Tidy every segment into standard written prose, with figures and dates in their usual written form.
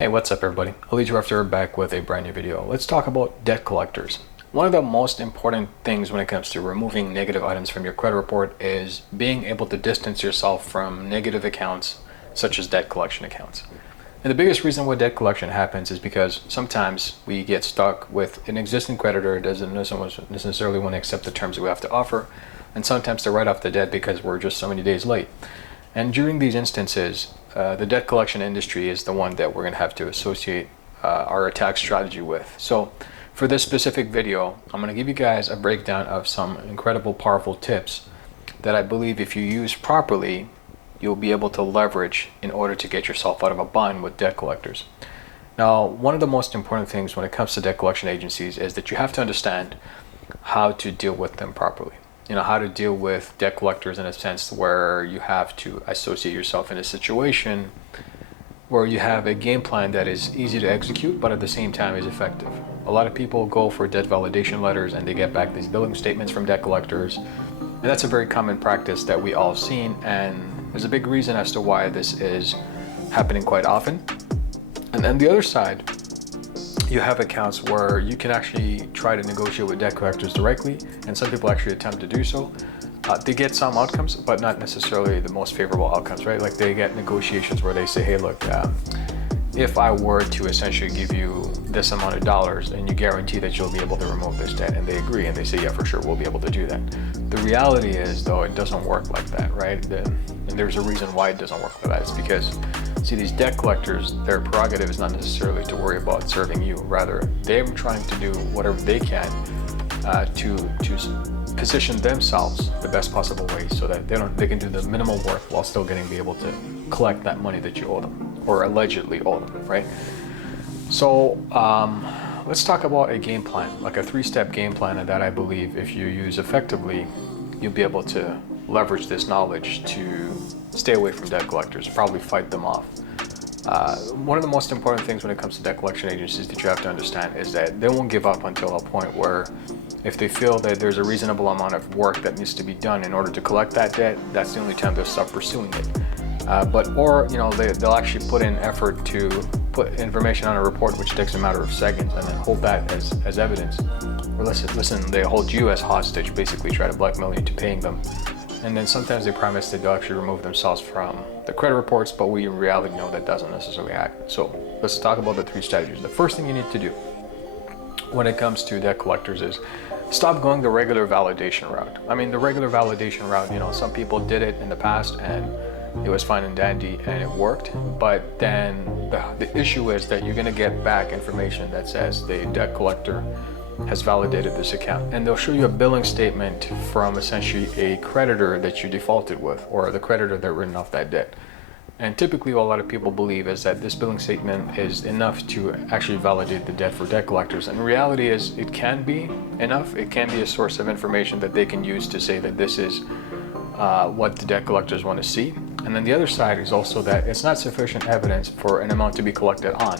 Hey, what's up everybody? Tarafdar back with a brand new video. Let's talk about debt collectors. One of the most important things when it comes to removing negative items from your credit report is being able to distance yourself from negative accounts such as debt collection accounts. And the biggest reason why debt collection happens is because sometimes we get stuck with an existing creditor that doesn't necessarily want to accept the terms that we have to offer, and sometimes to write off the debt because we're just so many days late. And during these instances, the debt collection industry is the one that we're going to have to associate our attack strategy with. So for this specific video, I'm going to give you guys a breakdown of some incredible, powerful tips that I believe if you use properly, you'll be able to leverage in order to get yourself out of a bind with debt collectors. Now, one of the most important things when it comes to debt collection agencies is that you have to understand how to deal with them properly. You know, how to deal with debt collectors in a sense where you have to associate yourself in a situation where you have a game plan that is easy to execute, but at the same time is effective. A lot of people go for debt validation letters and they get back these billing statements from debt collectors. And that's a very common practice that we all seen, and there's a big reason as to why this is happening quite often. And then the other side, you have accounts where you can actually try to negotiate with debt collectors directly, and some people actually attempt to do so. They get some outcomes, but not necessarily the most favorable outcomes, right? Like they get negotiations where they say, hey, look, if I were to essentially give you this amount of dollars and you guarantee that you'll be able to remove this debt, and they agree and they say, yeah, for sure, we'll be able to do that. The reality is, though, it doesn't work like that, right? And there's a reason why it doesn't work like that. It's because, see, these debt collectors, their prerogative is not necessarily to worry about serving you. Rather, they're trying to do whatever they can to position themselves the best possible way so that they can do the minimal work while still be able to collect that money that you owe them or allegedly owe them, right? So let's talk about a game plan, like a three-step game plan that I believe if you use effectively, you'll be able to leverage this knowledge to stay away from debt collectors, probably fight them off. One of the most important things when it comes to debt collection agencies that you have to understand is that they won't give up until a point where if they feel that there's a reasonable amount of work that needs to be done in order to collect that debt, that's the only time they'll stop pursuing it. They'll actually put in effort to put information on a report which takes a matter of seconds and then hold that as evidence. Or listen, they hold you as hostage, basically try to blackmail you into paying them. And then sometimes they promise that they'll actually remove themselves from the credit reports, but we in reality know that doesn't necessarily happen. So let's talk about the three strategies. The first thing you need to do when it comes to debt collectors is stop going the regular validation route. I mean, the regular validation route, you know, some people did it in the past and it was fine and dandy and it worked, but then the issue is that you're going to get back information that says the debt collector has validated this account, and they'll show you a billing statement from essentially a creditor that you defaulted with or the creditor that written off that debt. And typically what a lot of people believe is that this billing statement is enough to actually validate the debt for debt collectors. And the reality is it can be enough. It can be a source of information that they can use to say that this is what the debt collectors want to see. And then the other side is also that it's not sufficient evidence for an amount to be collected on.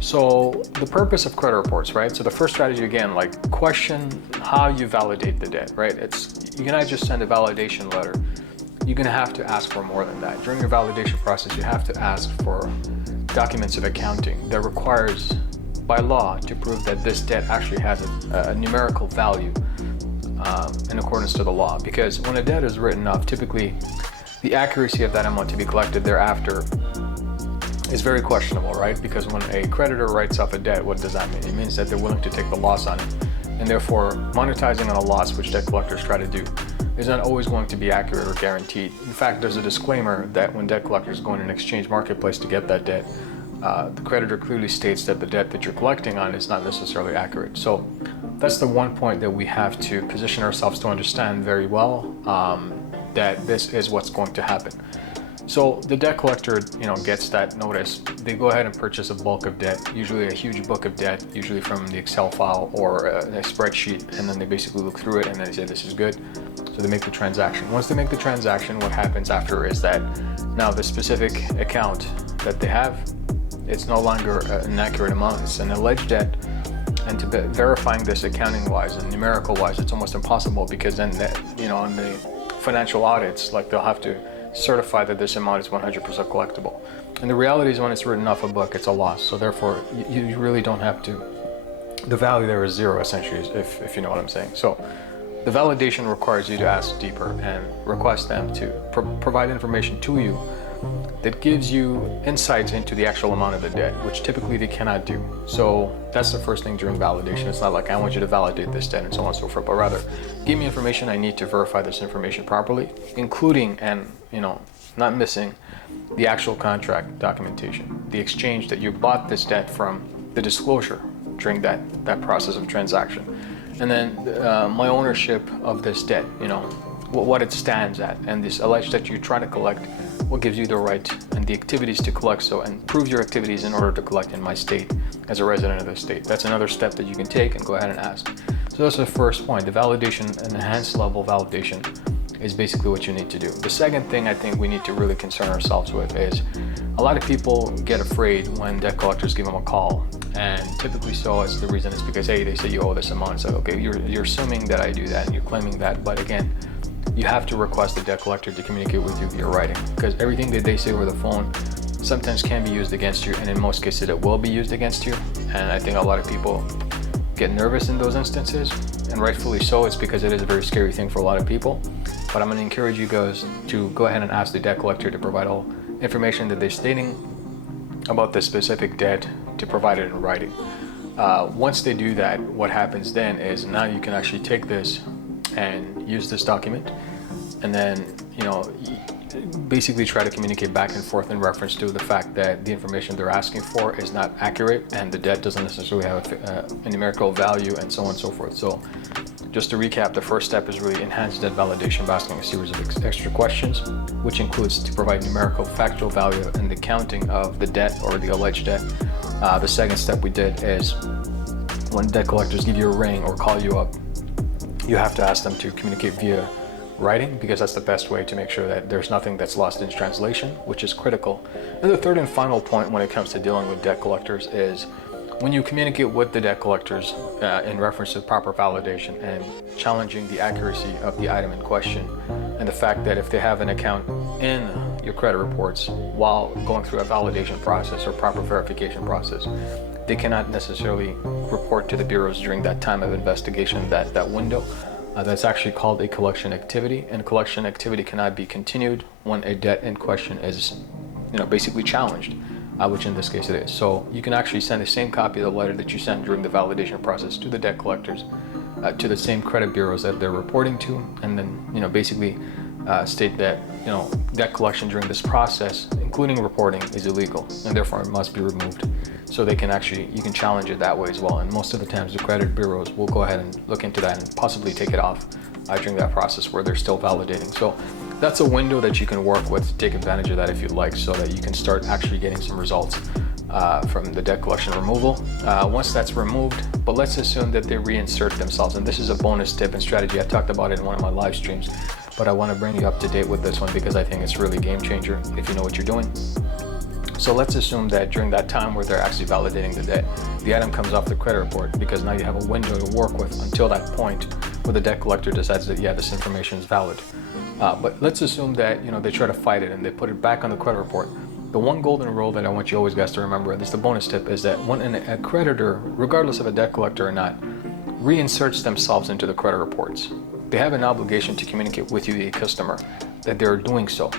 So the purpose of credit reports, right? So the first strategy, again, like question how you validate the debt, right? You cannot just send a validation letter. You're going to have to ask for more than that. During your validation process, you have to ask for documents of accounting that requires by law to prove that this debt actually has a numerical value in accordance to the law. Because when a debt is written off, typically the accuracy of that amount to be collected thereafter is very questionable, right? Because when a creditor writes off a debt, what does that mean? It means that they're willing to take the loss on it. And therefore, monetizing on a loss, which debt collectors try to do, is not always going to be accurate or guaranteed. In fact, there's a disclaimer that when debt collectors go in an exchange marketplace to get that debt, the creditor clearly states that the debt that you're collecting on is not necessarily accurate. So that's the one point that we have to position ourselves to understand very well, that this is what's going to happen. So the debt collector, gets that notice. They go ahead and purchase a bulk of debt, usually a huge book of debt, usually from the Excel file or a spreadsheet, and then they basically look through it and then they say this is good. So they make the transaction. Once they make the transaction, what happens after is that now the specific account that they have, it's no longer an accurate amount, it's an alleged debt. And to verifying this accounting-wise and numerical-wise, it's almost impossible because then, in the financial audits, like they'll have to certify that this amount is 100% collectible. And the reality is when it's written off a book, it's a loss. So therefore, you really don't have to. The value there is zero, essentially, if you know what I'm saying. So the validation requires you to ask deeper and request them to provide information to you that gives you insights into the actual amount of the debt, which typically they cannot do. So that's the first thing during validation. It's not like I want you to validate this debt and so on and so forth, but rather give me information I need to verify this information properly, including and not missing the actual contract documentation, the exchange that you bought this debt from, the disclosure during that process of transaction, and then my ownership of this debt, what it stands at, and this alleged debt you try to collect, what gives you the right and the activities to collect so, and prove your activities in order to collect in my state as a resident of the state. That's another step that you can take and go ahead and ask. So that's the first point. The validation, an enhanced level validation, is basically what you need to do. The second thing I think we need to really concern ourselves with is a lot of people get afraid when debt collectors give them a call, and typically so it's the reason is because, hey, they say you owe this amount. It's like, okay, you're assuming that I do that and you're claiming that, but again, you have to request the debt collector to communicate with you via writing, because everything that they say over the phone sometimes can be used against you, and in most cases it will be used against you. And I think a lot of people get nervous in those instances, and rightfully so. It's because it is a very scary thing for a lot of people. But I'm going to encourage you guys to go ahead and ask the debt collector to provide all information that they're stating about the specific debt, to provide it in writing. Once they do that, what happens then is now you can actually take this and use this document, and then basically try to communicate back and forth in reference to the fact that the information they're asking for is not accurate and the debt doesn't necessarily have a numerical value, and so on and so forth. So just to recap, the first step is really enhanced debt validation by asking a series of extra questions, which includes to provide numerical factual value in the counting of the debt or the alleged debt. The second step we did is when debt collectors give you a ring or call you up, you have to ask them to communicate via writing, because that's the best way to make sure that there's nothing that's lost in translation, which is critical. And the third and final point when it comes to dealing with debt collectors is when you communicate with the debt collectors in reference to proper validation and challenging the accuracy of the item in question, and the fact that if they have an account in your credit reports while going through a validation process or proper verification process, they cannot necessarily report to the bureaus during that time of investigation, that window. That's actually called a collection activity, and collection activity cannot be continued when a debt in question is basically challenged, which in this case it is. So you can actually send the same copy of the letter that you sent during the validation process to the debt collectors, to the same credit bureaus that they're reporting to, and then basically state that debt collection during this process, including reporting, is illegal and therefore it must be removed. So you can challenge it that way as well. And most of the times the credit bureaus will go ahead and look into that and possibly take it off during that process where they're still validating. So that's a window that you can work with to take advantage of that if you'd like, so that you can start actually getting some results from the debt collection removal. Once that's removed, but let's assume that they reinsert themselves. And this is a bonus tip and strategy. I talked about it in one of my live streams, but I want to bring you up to date with this one because I think it's really game changer if you know what you're doing. So let's assume that during that time where they're actually validating the debt, the item comes off the credit report, because now you have a window to work with until that point where the debt collector decides that, yeah, this information is valid. But let's assume that they try to fight it and they put it back on the credit report. The one golden rule that I want you always guys to remember, and this is the bonus tip, is that when a creditor, regardless of a debt collector or not, reinserts themselves into the credit reports, they have an obligation to communicate with you, the customer, that they're doing so,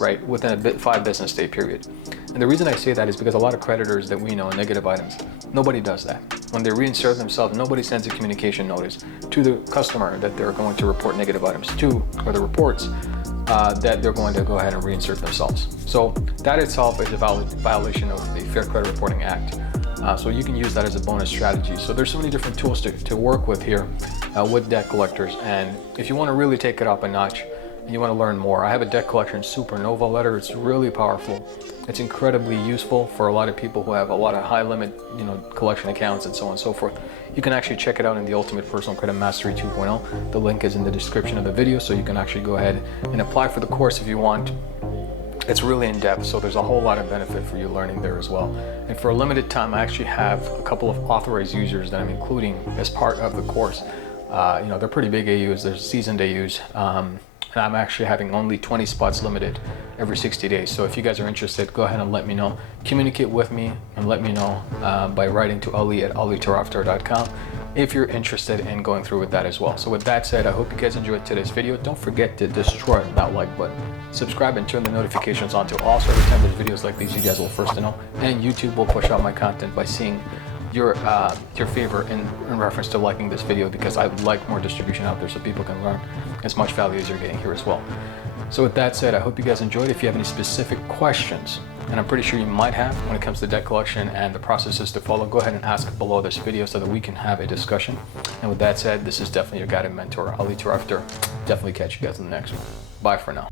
right, within a 5 business day period. And the reason I say that is because a lot of creditors that we know, negative items, nobody does that. When they reinsert themselves, nobody sends a communication notice to the customer that they're going to report negative items to, or the reports that they're going to go ahead and reinsert themselves. So that itself is a violation of the Fair Credit Reporting Act. So you can use that as a bonus strategy. So there's so many different tools to work with here with debt collectors. And if you want to really take it up a notch, and you want to learn more, I have a debt collection supernova letter. It's really powerful. It's incredibly useful for a lot of people who have a lot of high limit, collection accounts and so on and so forth. You can actually check it out in the Ultimate Personal Credit Mastery 2.0. The link is in the description of the video, so you can actually go ahead and apply for the course if you want. It's really in depth, so there's a whole lot of benefit for you learning there as well. And for a limited time, I actually have a couple of authorized users that I'm including as part of the course. They're pretty big AUs, they're seasoned AUs. and I'm actually having only 20 spots limited every 60 days. So if you guys are interested, go ahead and let me know. Communicate with me and let me know by writing to Ali@alitarafdar.com if you're interested in going through with that as well. So with that said, I hope you guys enjoyed today's video. Don't forget to destroy that like button. Subscribe and turn the notifications on to all, so every time there's videos like these, you guys will first to know. And YouTube will push out my content by seeing your favor in reference to liking this video, because I would like more distribution out there so people can learn as much value as you're getting here as well. So with that said, I hope you guys enjoyed. If you have any specific questions, and I'm pretty sure you might have when it comes to debt collection and the processes to follow, go ahead and ask below this video so that we can have a discussion. And with that said, this is definitely your guide and mentor, Ali Tarafdar. Definitely catch you guys in the next one. Bye for now.